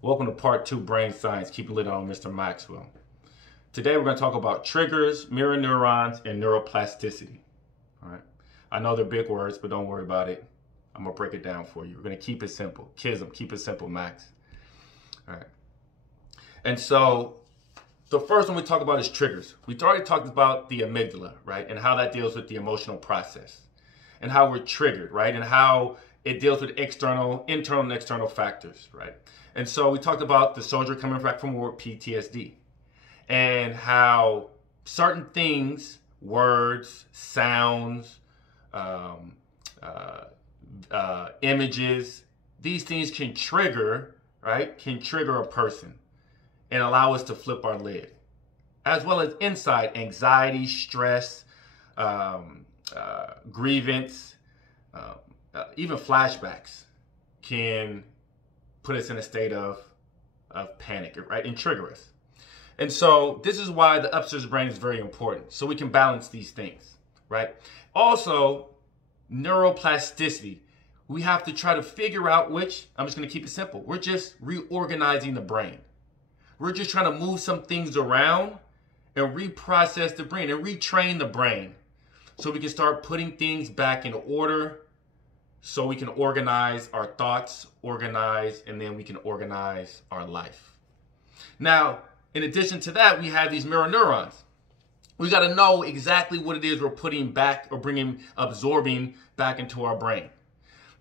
Welcome to part 2, Brain Science. Keep it lit on Mr. Maxwell. Today we're going to talk about triggers, mirror neurons, and neuroplasticity. All right. I know they're big words, but don't worry about it. I'm going to break it down for you. We're going to keep it simple. Kism, keep it simple, Max. All right. And so the first one we talk about is triggers. We've already talked about the amygdala, right? And how that deals with the emotional process. And how we're triggered, right? And how it deals with internal and external factors, right? And so we talked about the soldier coming back from war with PTSD and how certain things, words, sounds, images, these things can trigger, right? Can trigger a person and allow us to flip our lid. As well as inside, anxiety, stress, grievance, even flashbacks can put us in a state of panic, right? And trigger us. And so this is why the upstairs brain is very important. So we can balance these things, right? Also, neuroplasticity. We have to try to figure out which, I'm just going to keep it simple. We're just reorganizing the brain. We're just trying to move some things around and reprocess the brain and retrain the brain so we can start putting things back in order, so we can organize our thoughts, and then we can organize our life. Now, in addition to that, we have these mirror neurons. We got to know exactly what it is we're putting back or absorbing back into our brain.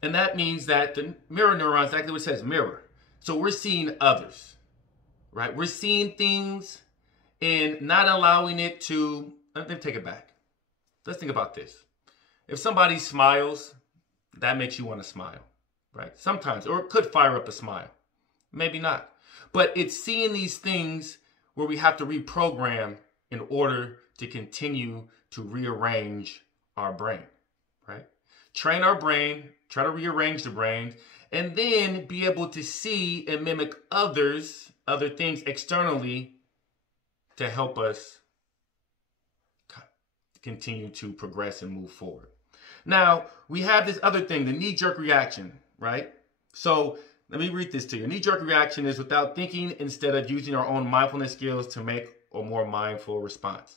And that means that the mirror neurons, exactly what it says, mirror. So we're seeing others, right? We're seeing things and not allowing it to, let me take it back. Let's think about this. If somebody smiles, that makes you want to smile, right? Sometimes, or it could fire up a smile. Maybe not. But it's seeing these things where we have to reprogram in order to continue to rearrange our brain, right? Train our brain, try to rearrange the brain, and then be able to see and mimic other things externally to help us continue to progress and move forward. Now, we have this other thing, the knee-jerk reaction, right? So let me read this to you. Knee-jerk reaction is without thinking instead of using our own mindfulness skills to make a more mindful response.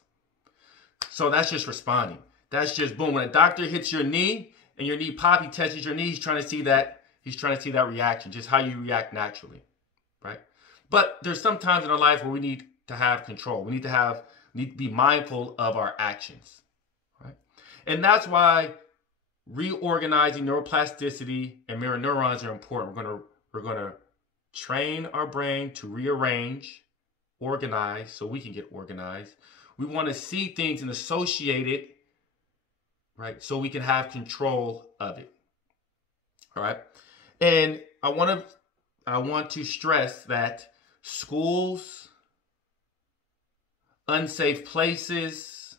So that's just responding. That's just boom. When a doctor hits your knee and your knee pop, he touches your knee, he's trying to see that reaction, just how you react naturally, right? But there's some times in our life where we need to have control. We need to be mindful of our actions, right? And that's why reorganizing neuroplasticity and mirror neurons are important. We're gonna train our brain to rearrange, organize, so we can get organized. We want to see things and associate it, right? So we can have control of it. All right. And I want to stress that schools, unsafe places,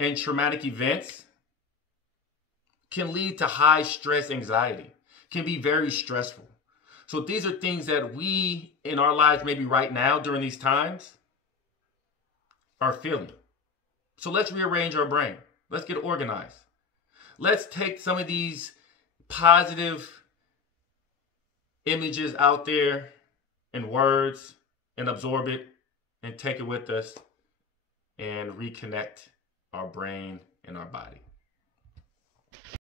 and traumatic events can lead to high stress anxiety, can be very stressful. So these are things that we in our lives, maybe right now during these times, are feeling. So let's rearrange our brain. Let's get organized. Let's take some of these positive images out there and words and absorb it and take it with us and reconnect our brain and our body.